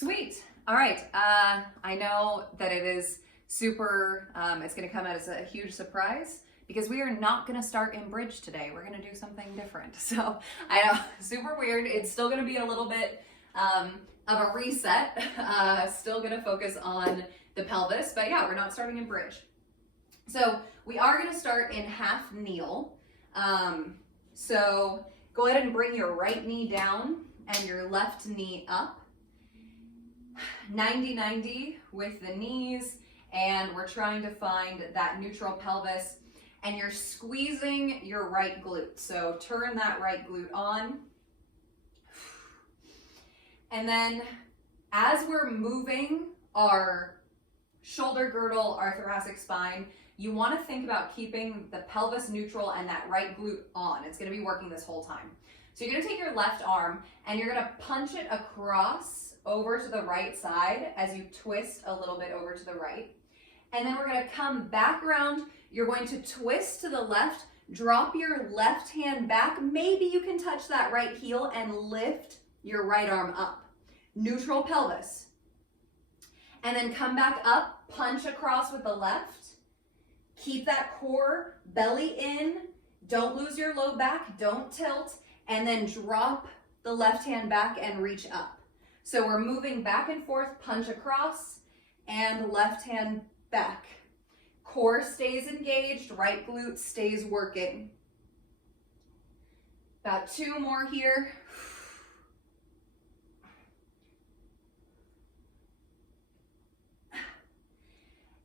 Sweet. All right. I know that it is super, it's going to come as a huge surprise because we are not going to start in bridge today. We're going to do something different. So I know, super weird. It's still going to be a little bit of a reset. Still going to focus on the pelvis, but yeah, we're not starting in bridge. So we are going to start in half kneel. So go ahead and bring your right knee down and your left knee up. 90-90 with the knees, and we're trying to find that neutral pelvis, and you're squeezing your right glute. So turn that right glute on. And then as we're moving our shoulder girdle, our thoracic spine, you want to think about keeping the pelvis neutral and that right glute on. It's going to be working this whole time. So you're going to take your left arm and you're going to punch it across over to the right side as you twist a little bit over to the right. And then we're going to come back around. You're going to twist to the left, drop your left hand back. Maybe you can touch that right heel and lift your right arm up. Neutral pelvis. And then come back up, punch across with the left. Keep that core, belly in. Don't lose your low back, don't tilt. And then drop the left hand back and reach up. So we're moving back and forth, punch across, and left hand back. Core stays engaged, right glute stays working. About 2 more here.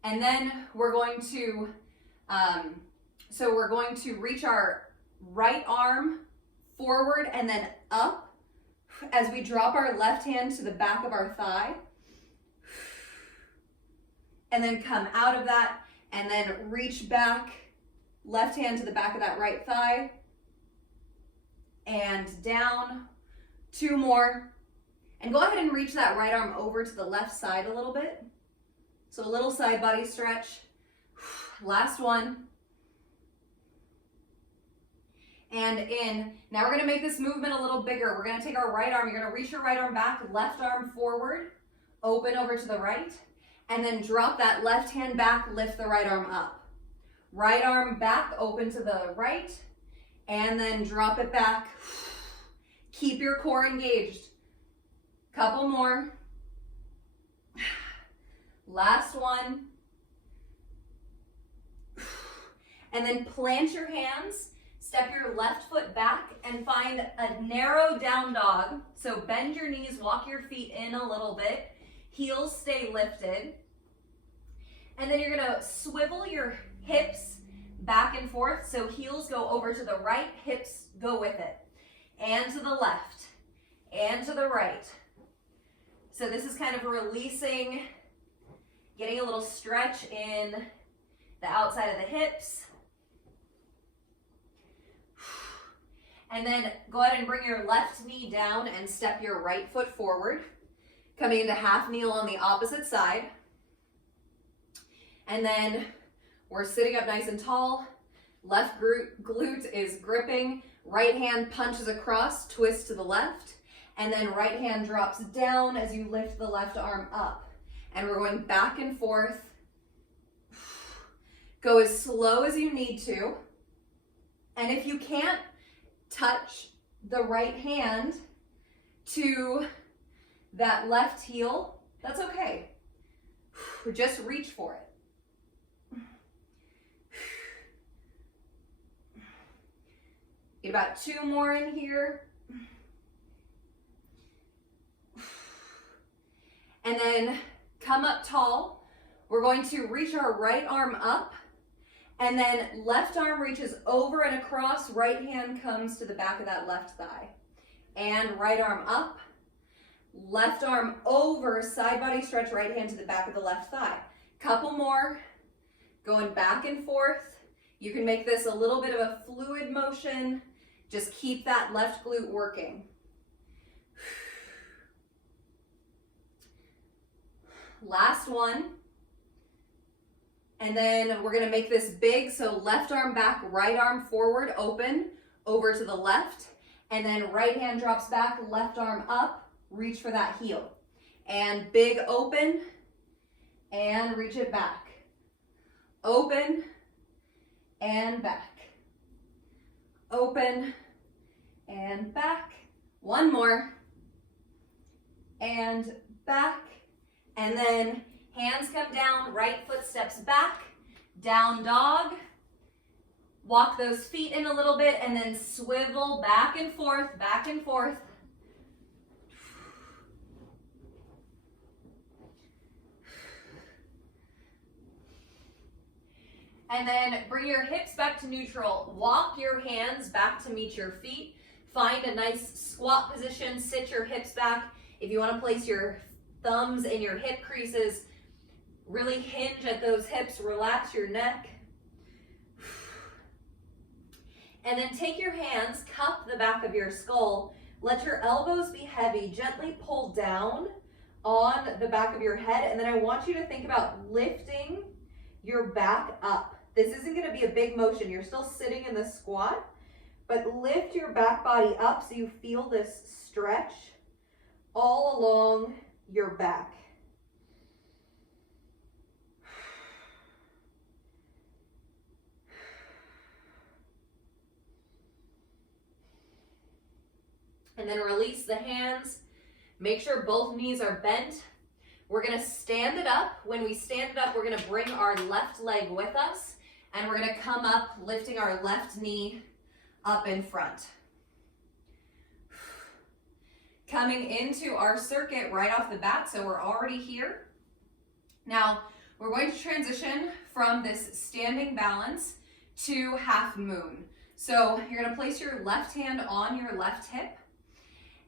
And then we're going to, we're going to reach our right arm forward and then up as we drop our left hand to the back of our thigh. And then come out of that and then reach back, left hand to the back of that right thigh. And down. 2 more. And go ahead and reach that right arm over to the left side a little bit. So a little side body stretch. Last one. And in. Now we're going to make this movement a little bigger. We're going to take our right arm. You're going to reach your right arm back, left arm forward, open over to the right, and then drop that left hand back, lift the right arm up. Right arm back, open to the right, and then drop it back. Keep your core engaged. Couple more. Last one. And then plant your hands. Step your left foot back and find a narrow down dog. So bend your knees, walk your feet in a little bit. Heels stay lifted. And then you're gonna swivel your hips back and forth. So heels go over to the right, hips go with it. And to the left, and to the right. So this is kind of releasing, getting a little stretch in the outside of the hips. And then go ahead and bring your left knee down and step your right foot forward, coming into half kneel on the opposite side. And then we're sitting up nice and tall. Left glute is gripping. Right hand punches across, twist to the left. And then right hand drops down as you lift the left arm up. And we're going back and forth. Go as slow as you need to. And if you can't touch the right hand to that left heel, that's okay. Just reach for it. Get about 2 more in here. And then come up tall. We're going to reach our right arm up. And then left arm reaches over and across, right hand comes to the back of that left thigh. And right arm up, left arm over, side body stretch, right hand to the back of the left thigh. Couple more, going back and forth. You can make this a little bit of a fluid motion. Just keep that left glute working. Last one. And then we're gonna make this big, so left arm back, right arm forward, open, over to the left, and then right hand drops back, left arm up, reach for that heel. And big open, and reach it back. Open, and back. Open, and back. One more, and back. And then hands come down, right foot steps back, down dog. Walk those feet in a little bit and then swivel back and forth, back and forth. And then bring your hips back to neutral. Walk your hands back to meet your feet. Find a nice squat position, sit your hips back. If you want to place your thumbs in your hip creases, really hinge at those hips, relax your neck. And then take your hands, cup the back of your skull. Let your elbows be heavy. Gently pull down on the back of your head. And then I want you to think about lifting your back up. This isn't going to be a big motion. You're still sitting in the squat, but lift your back body up so you feel this stretch all along your back. And then release the hands. Make sure both knees are bent. We're going to stand it up. When we stand it up, we're going to bring our left leg with us, and we're going to come up, lifting our left knee up in front. Coming into our circuit right off the bat, so we're already here. Now, we're going to transition from this standing balance to half moon. So you're going to place your left hand on your left hip,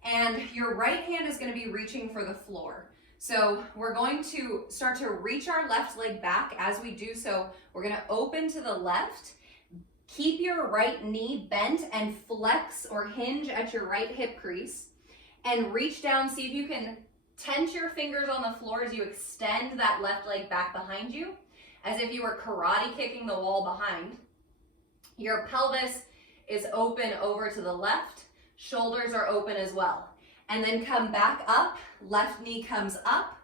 and your right hand is going to be reaching for the floor. So we're going to start to reach our left leg back. As we do so, we're going to open to the left. Keep your right knee bent and flex or hinge at your right hip crease. And reach down, see if you can tense your fingers on the floor as you extend that left leg back behind you, as if you were karate kicking the wall behind. Your pelvis is open over to the left. Shoulders are open as well. And then come back up, left knee comes up.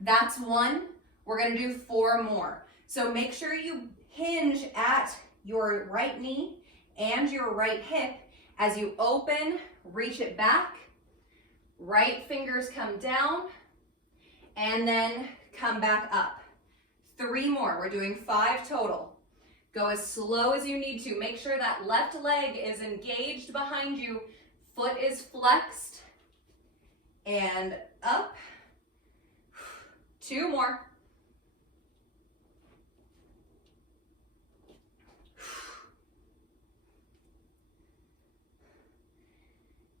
That's one. We're gonna do 4 more. So make sure you hinge at your right knee and your right hip as you open, reach it back. Right fingers come down and then come back up. 3 more, we're doing 5 total. Go as slow as you need to. Make sure that left leg is engaged behind you. Foot is flexed and up. 2 more.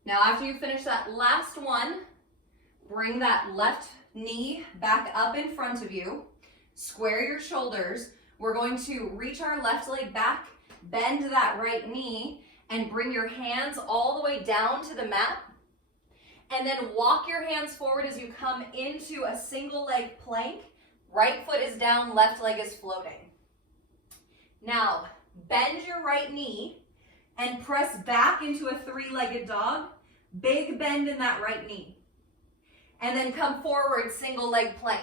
Now after you finish that last one, bring that left knee back up in front of you. Square your shoulders. We're going to reach our left leg back, bend that right knee, and bring your hands all the way down to the mat. And then walk your hands forward as you come into a single leg plank. Right foot is down, left leg is floating. Now, bend your right knee and press back into a 3-legged dog. Big bend in that right knee. And then come forward, single leg plank.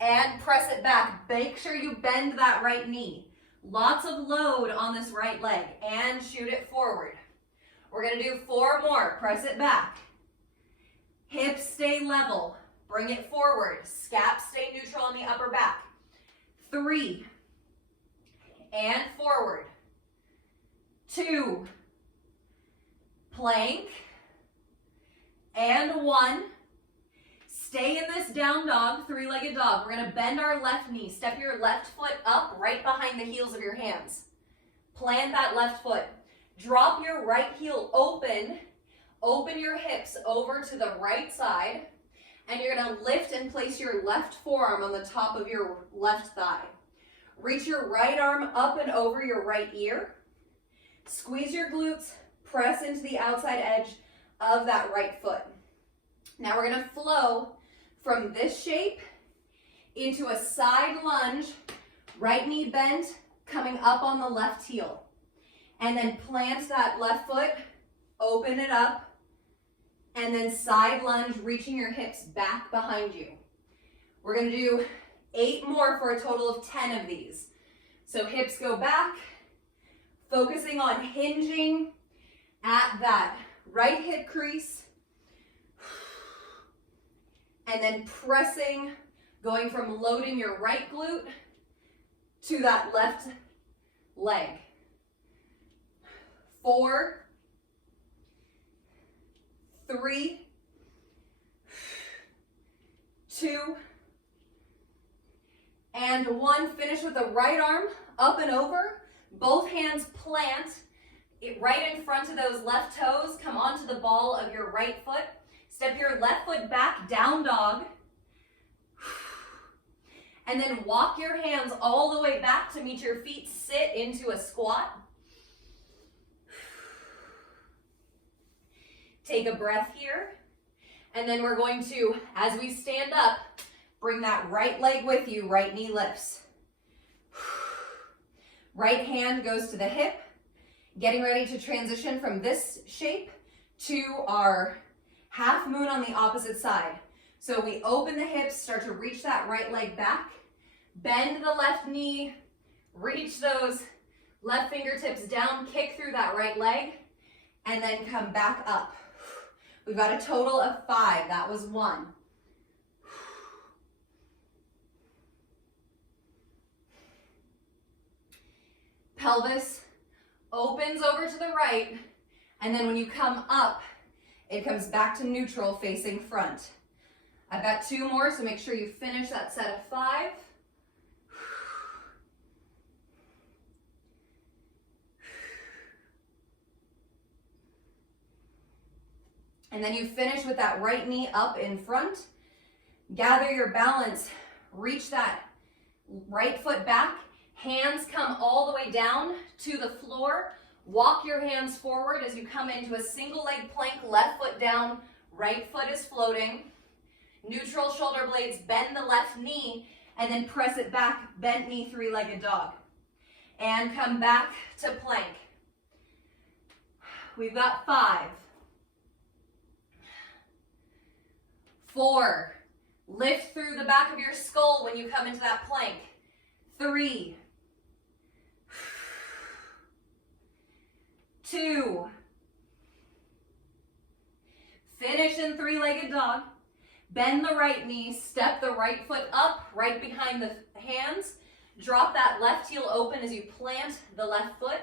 And press it back. Make sure you bend that right knee. Lots of load on this right leg. And shoot it forward. We're going to do 4 more. Press it back. Hips stay level. Bring it forward. Scaps stay neutral on the upper back. 3. And forward. 2. Plank. And 1. Stay in this down dog, 3-legged dog. We're going to bend our left knee. Step your left foot up right behind the heels of your hands. Plant that left foot. Drop your right heel open. Open your hips over to the right side. And you're going to lift and place your left forearm on the top of your left thigh. Reach your right arm up and over your right ear. Squeeze your glutes. Press into the outside edge of that right foot. Now we're going to flow from this shape into a side lunge, right knee bent, coming up on the left heel. And then plant that left foot, open it up, and then side lunge, reaching your hips back behind you. We're gonna do 8 more for a total of 10 of these. So hips go back, focusing on hinging at that right hip crease, and then pressing, going from loading your right glute to that left leg. 4, 3, 2, and 1. Finish with the right arm up and over. Both hands plant it right in front of those left toes. Come onto the ball of your right foot. Step your left foot back, down dog. And then walk your hands all the way back to meet your feet. Sit into a squat. Take a breath here. And then we're going to, as we stand up, bring that right leg with you, right knee lifts. Right hand goes to the hip. Getting ready to transition from this shape to our half moon on the opposite side. So we open the hips, start to reach that right leg back, bend the left knee, reach those left fingertips down, kick through that right leg, and then come back up. We've got a total of 5. That was 1. Pelvis opens over to the right, and then when you come up, it comes back to neutral facing front. I've got 2 more, so make sure you finish that set of 5. And then you finish with that right knee up in front. Gather your balance, reach that right foot back. Hands come all the way down to the floor. Walk your hands forward as you come into a single leg plank, left foot down, right foot is floating. Neutral shoulder blades, bend the left knee, and then press it back, bent knee, 3-legged dog. And come back to plank. We've got 5. 4. Lift through the back of your skull when you come into that plank. 3. 2. Finish in 3-legged dog. Bend the right knee, step the right foot up, right behind the hands. Drop that left heel open as you plant the left foot.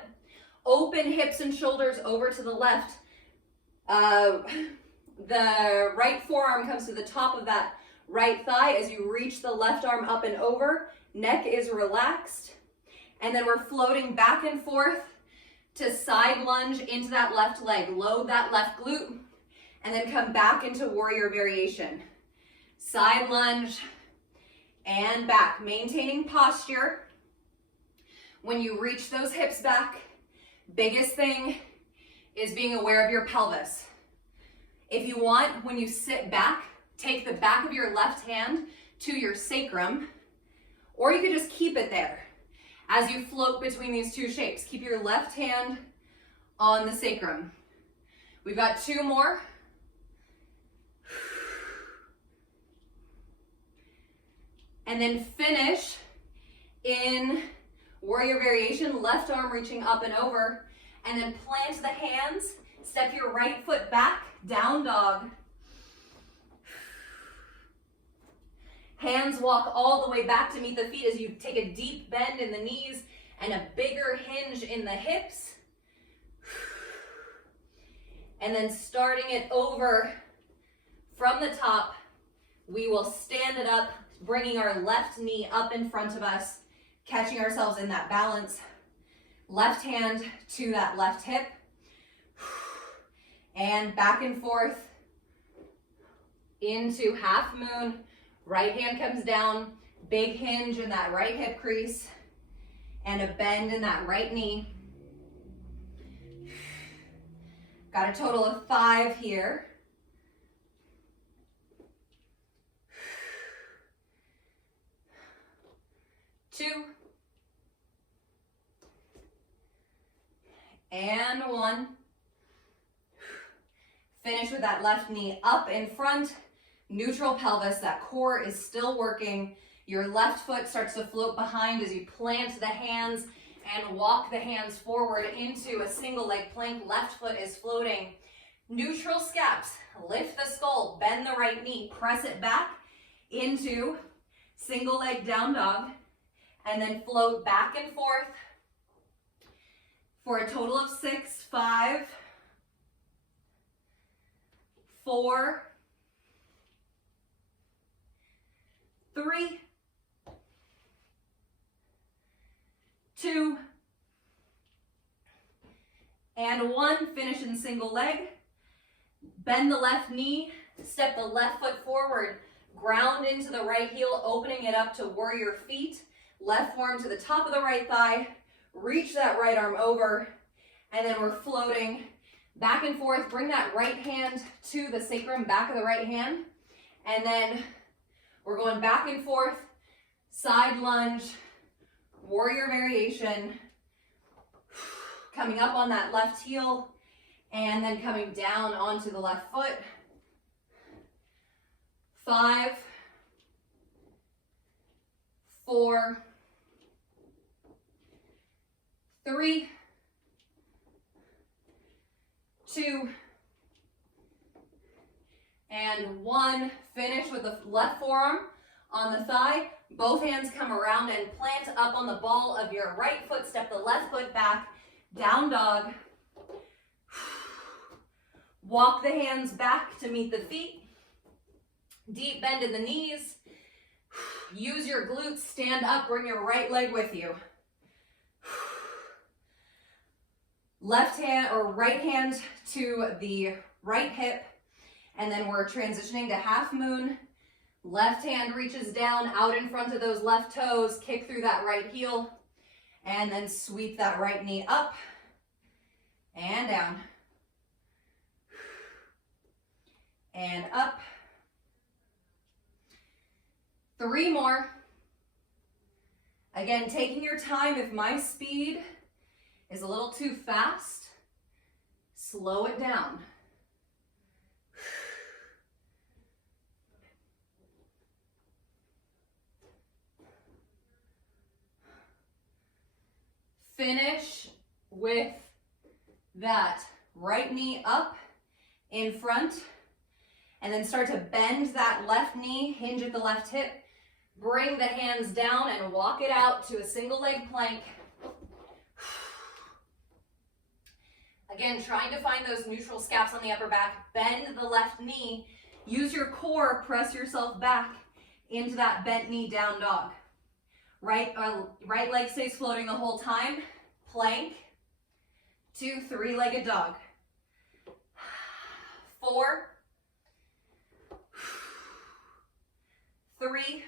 Open hips and shoulders over to the left. The right forearm comes to the top of that right thigh as you reach the left arm up and over. Neck is relaxed. And then we're floating back and forth to side lunge into that left leg. Load that left glute and then come back into warrior variation. Side lunge and back. Maintaining posture. When you reach those hips back, biggest thing is being aware of your pelvis. If you want, when you sit back, take the back of your left hand to your sacrum, or you could just keep it there as you float between these 2 shapes. Keep your left hand on the sacrum. We've got 2 more. And then finish in warrior variation, left arm reaching up and over, and then plant the hands, step your right foot back, down dog. Hands walk all the way back to meet the feet as you take a deep bend in the knees and a bigger hinge in the hips. And then starting it over from the top, we will stand it up, bringing our left knee up in front of us, catching ourselves in that balance. Left hand to that left hip. And back and forth into half moon. Right hand comes down, big hinge in that right hip crease, and a bend in that right knee. Got a total of 5 here. Two. And 1. Finish with that left knee up in front, neutral pelvis, that core is still working. Your left foot starts to float behind as you plant the hands and walk the hands forward into a single leg plank. Left foot is floating. Neutral scaps, lift the skull, bend the right knee, press it back into single leg down dog, and then float back and forth for a total of 6, 5, 4, 3, 2, and 1. Finish in single leg. Bend the left knee, step the left foot forward, ground into the right heel, opening it up to warrior feet. Left forearm to the top of the right thigh, reach that right arm over, and then we're floating back and forth. Bring that right hand to the sacrum, back of the right hand, and then we're going back and forth, side lunge, warrior variation, coming up on that left heel, and then coming down onto the left foot. 5, 4, 3, 2, and 1. Finish with the left forearm on the thigh. Both hands come around and plant up on the ball of your right foot. Step the left foot back, down dog. Walk the hands back to meet the feet. Deep bend in the knees. Use your glutes, stand up, bring your right leg with you. Left hand or right hand to the right hip, and then we're transitioning to half moon. Left hand reaches down out in front of those left toes, kick through that right heel, and then sweep that right knee up and down and up. 3 more. Again, taking your time. If my speed is a little too fast, slow it down. Finish with that right knee up in front, and then start to bend that left knee, hinge at the left hip, bring the hands down and walk it out to a single leg plank. Again, trying to find those neutral scaps on the upper back, bend the left knee, use your core, press yourself back into that bent knee down dog. Right leg stays floating the whole time. Plank, 2, 3-legged dog. 4, 3,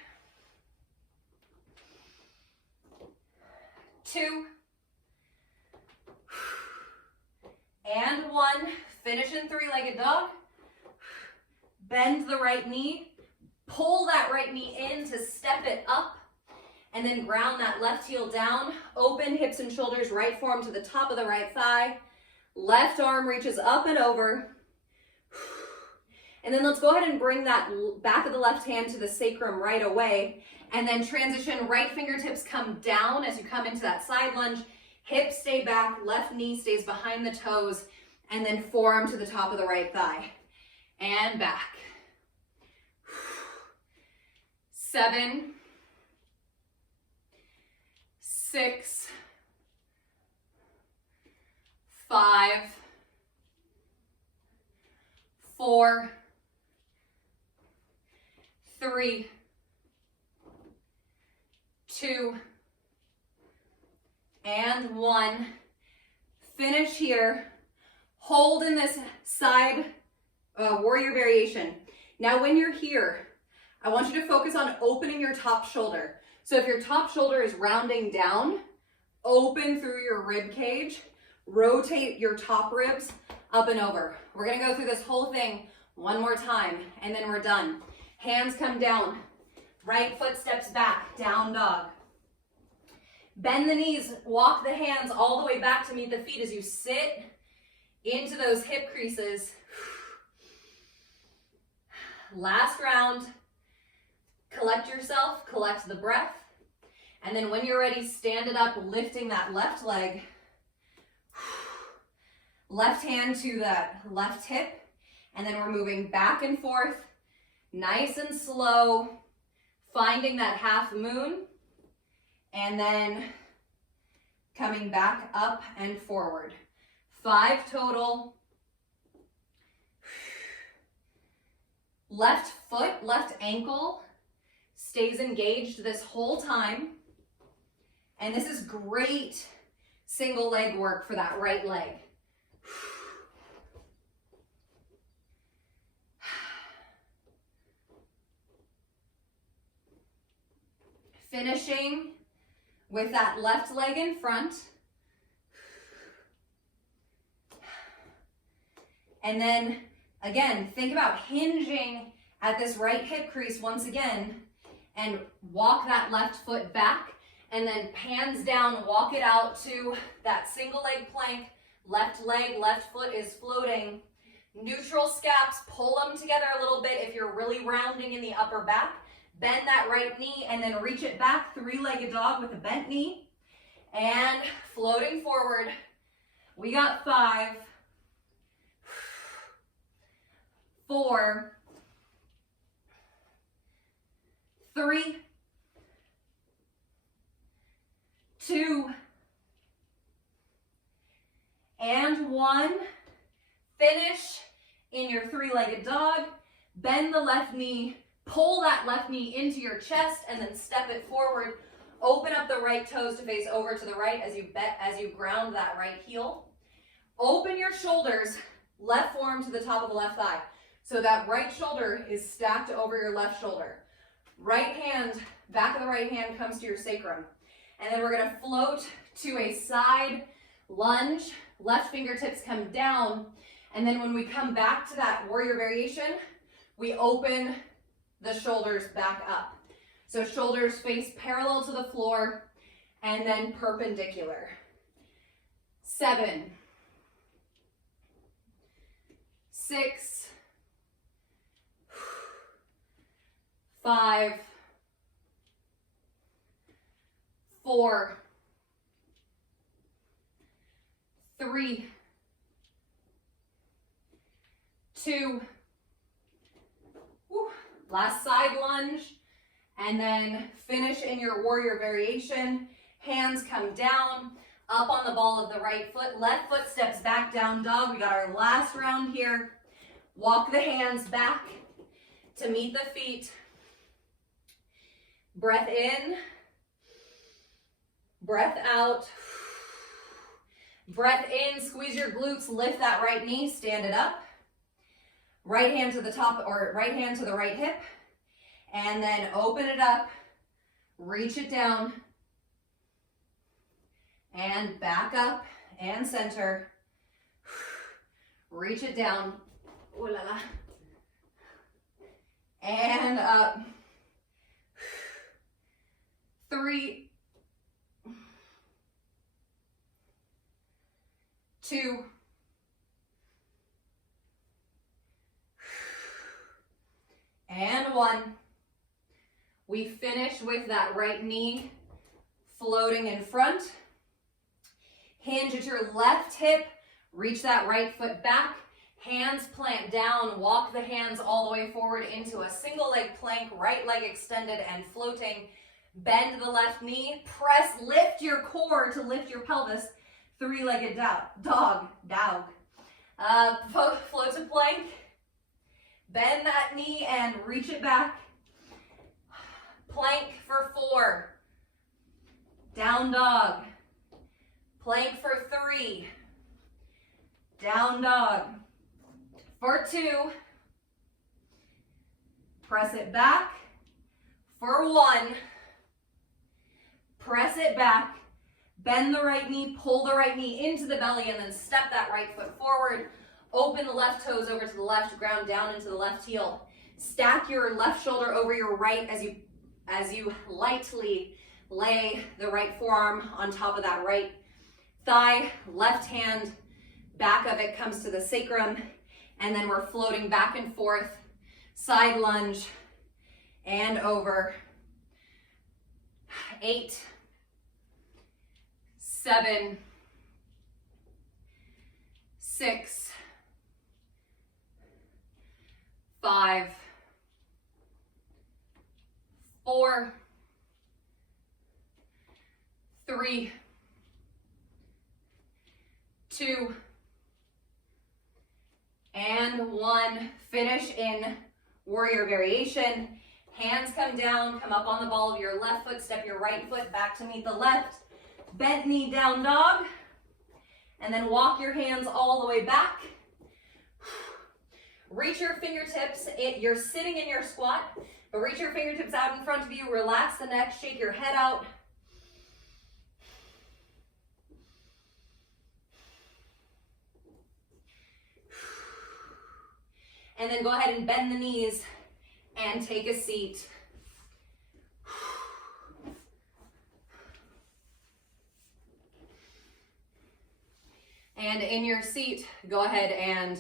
2, and 1. Finish in 3-legged dog. Bend the right knee. Pull that right knee in to step it up. And then ground that left heel down. Open hips and shoulders, right forearm to the top of the right thigh. Left arm reaches up and over. And then let's go ahead and bring that back of the left hand to the sacrum right away. And then transition, right fingertips come down as you come into that side lunge. Hips stay back, left knee stays behind the toes. And then forearm to the top of the right thigh. And back. 7, 6, 5, 4, 3, 2, and 1. Finish here. Hold in this side warrior variation. Now when you're here, I want you to focus on opening your top shoulder. So if your top shoulder is rounding down, open through your rib cage, rotate your top ribs up and over. We're gonna go through this whole thing one more time, and then we're done. Hands come down, right foot steps back, down dog. Bend the knees, walk the hands all the way back to meet the feet as you sit into those hip creases. Last round. Collect yourself, collect the breath. And then when you're ready, stand it up, lifting that left leg. Left hand to that left hip. And then we're moving back and forth, nice and slow, finding that half moon. And then coming back up and forward. 5 total. Left foot, left ankle stays engaged this whole time. And this is great single leg work for that right leg. Finishing with that left leg in front. And then again, think about hinging at this right hip crease once again and walk that left foot back and then hands down, walk it out to that single leg plank. Left leg, left foot is floating. Neutral scaps, pull them together a little bit if you're really rounding in the upper back. Bend that right knee and then reach it back, 3-legged dog with a bent knee. And floating forward. We got 5, 4, 3, 2, and 1. Finish in your 3-legged dog. Bend the left knee. Pull that left knee into your chest and then step it forward. Open up the right toes to face over to the right as you ground that right heel. Open your shoulders, left forearm to the top of the left thigh. So that right shoulder is stacked over your left shoulder. Right hand, back of the right hand comes to your sacrum. And then we're going to float to a side lunge. Left fingertips come down. And then when we come back to that warrior variation, we open the shoulders back up. So shoulders face parallel to the floor and then perpendicular. 7, 6, 5, 4, 3, 2, last side lunge, and then finish in your warrior variation. Hands come down, up on the ball of the right foot. Left foot steps back, down dog. We got our last round here. Walk the hands back to meet the feet. Breath in, breath out. Breath in, squeeze your glutes, lift that right knee, stand it up. Right hand to the top or right hand to the right hip. And then open it up, reach it down, and back up and center. Reach it down. Ooh la la. And up. 3, 2, and 1. We finish with that right knee floating in front. Hinge at your left hip. Reach that right foot back. Hands plant down. Walk the hands all the way forward into a single leg plank. Right leg extended and floating. Bend the left knee. Press, lift your core to lift your pelvis. 3-legged dog. Float to plank. Bend that knee and reach it back. Plank for 4. Down dog. Plank for 3. Down dog. For 2. Press it back. For 1. Press it back. Bend the right knee, pull the right knee into the belly, and then step that right foot forward. Open the left toes over to the left, ground down into the left heel. Stack your left shoulder over your right as you lightly lay the right forearm on top of that right thigh. Left hand, back of it comes to the sacrum, and then we're floating back and forth. Side lunge and over. 8, 7, 6, 5, 4, 3, 2, and 1. Finish in warrior variation. Hands come down, come up on the ball of your left foot, step your right foot back to meet the left. Bent knee down dog. And then walk your hands all the way back. Reach your fingertips. You're sitting in your squat, but reach your fingertips out in front of you. Relax the neck, shake your head out. And then go ahead and bend the knees and take a seat. And in your seat, go ahead and,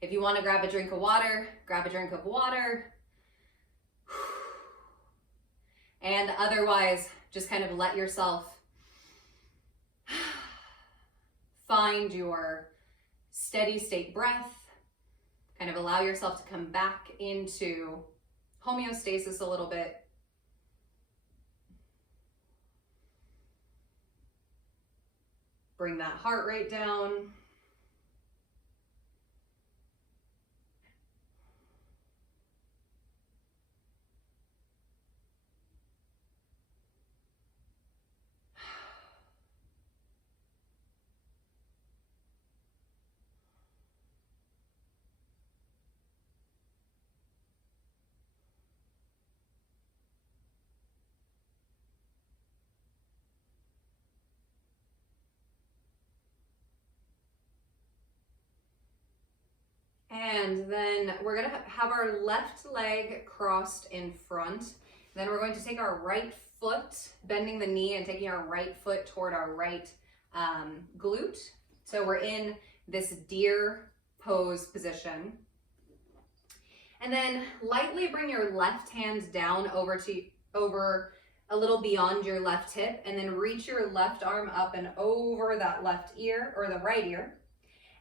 if you want to grab a drink of water, grab a drink of water. And otherwise, just kind of let yourself find your steady state breath. Kind of allow yourself to come back into homeostasis a little bit. Bring that heart rate down. And then we're gonna have our left leg crossed in front. Then we're going to take our right foot, bending the knee and taking our right foot toward our right glute. So we're in this deer pose position. And then lightly bring your left hand down over a little beyond your left hip, and then reach your left arm up and over that left ear, or the right ear.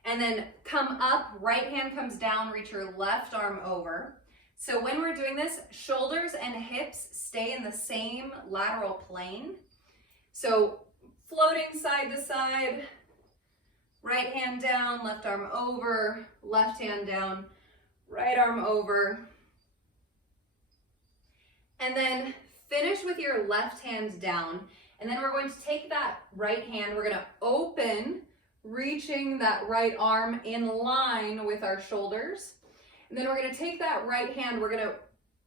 And then come up, right hand comes down, reach your left arm over. So when we're doing this, shoulders and hips stay in the same lateral plane. So floating side to side, right hand down, left arm over, left hand down, right arm over. And then finish with your left hand down. And then we're going to take that right hand, we're gonna open, reaching that right arm in line with our shoulders. And then we're going to take that right hand, we're going to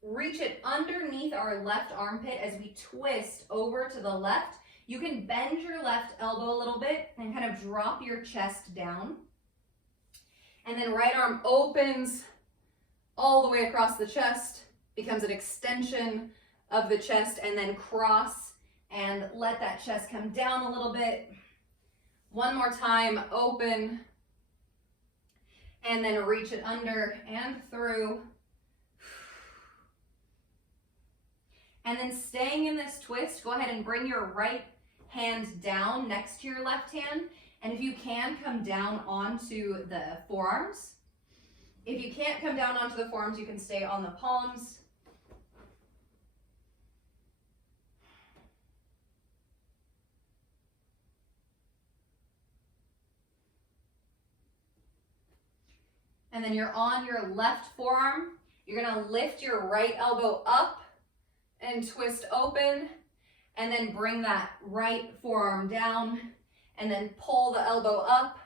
reach it underneath our left armpit as we twist over to the left. You can bend your left elbow a little bit and kind of drop your chest down. And then right arm opens all the way across the chest, becomes an extension of the chest, and then cross and let that chest come down a little bit. One more time, open, and then reach it under and through. And then staying in this twist, go ahead and bring your right hand down next to your left hand. And if you can, come down onto the forearms. If you can't come down onto the forearms, you can stay on the palms. And then you're on your left forearm. You're gonna lift your right elbow up and twist open, and then bring that right forearm down, and then pull the elbow up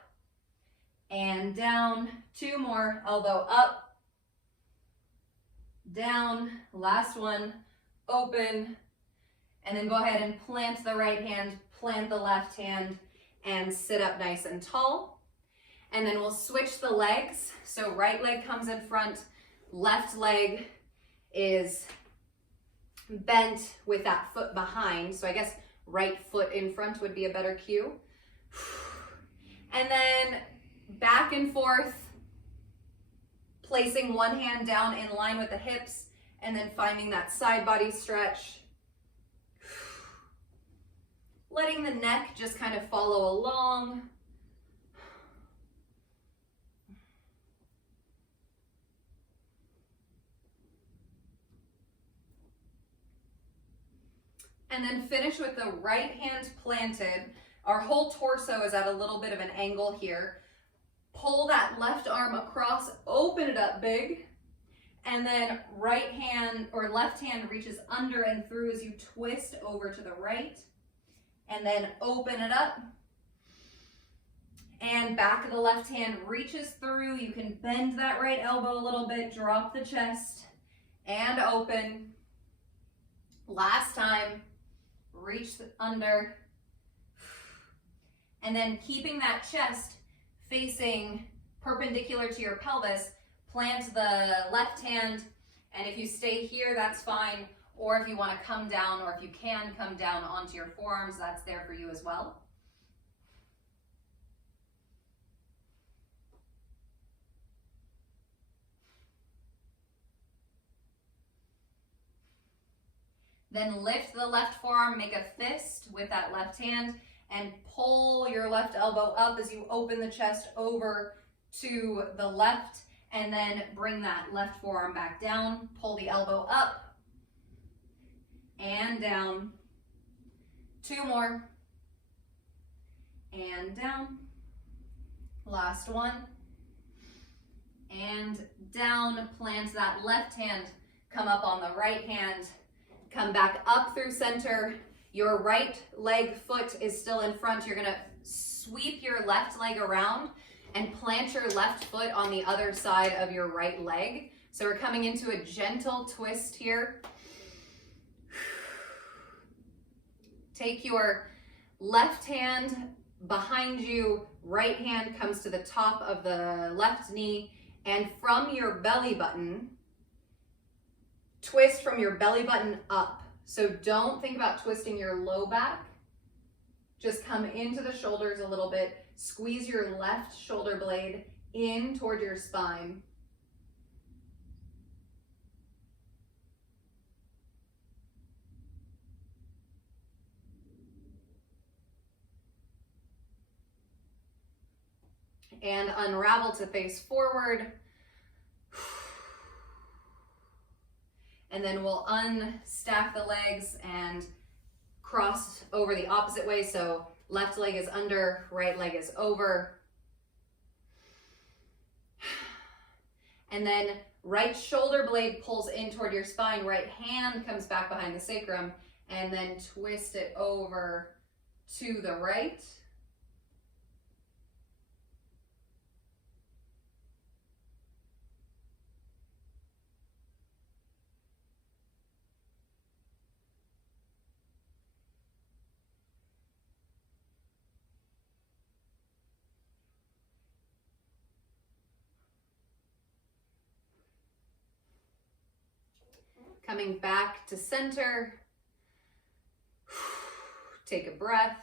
and down. 2 more, elbow up, down, last one, open, and then go ahead and plant the right hand, plant the left hand, and sit up nice and tall. And then we'll switch the legs. So right leg comes in front, left leg is bent with that foot behind. So I guess right foot in front would be a better cue. And then back and forth, placing one hand down in line with the hips and then finding that side body stretch. Letting the neck just kind of follow along. And then finish with the right hand planted. Our whole torso is at a little bit of an angle here. Pull that left arm across, open it up big, and then right hand or left hand reaches under and through as you twist over to the right, and then open it up. And back of the left hand reaches through. You can bend that right elbow a little bit, drop the chest, and open. Last time, reach under. And then keeping that chest facing perpendicular to your pelvis, plant the left hand, and if you stay here, that's fine. Or if you want to come down, or if you can come down onto your forearms, that's there for you as well. Then lift the left forearm, make a fist with that left hand, and pull your left elbow up as you open the chest over to the left, and then bring that left forearm back down, pull the elbow up and down. 2 more and down. Last one and down. Plant that left hand, come up on the right hand, come back up through center. Your right leg foot is still in front. You're gonna sweep your left leg around and plant your left foot on the other side of your right leg. So we're coming into a gentle twist here. Take your left hand behind you, right hand comes to the top of the left knee, and from your belly button, twist from your belly button up. So don't think about twisting your low back. Just come into the shoulders a little bit. Squeeze your left shoulder blade in toward your spine. And unravel to face forward. And then we'll unstack the legs and cross over the opposite way. So left leg is under, right leg is over. And then right shoulder blade pulls in toward your spine, right hand comes back behind the sacrum, and then twist it over to the right. Coming back to center. Take a breath.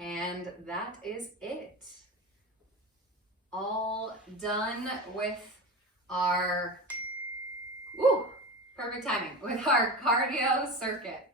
And that is it. All done with our, perfect timing, with our cardio circuit.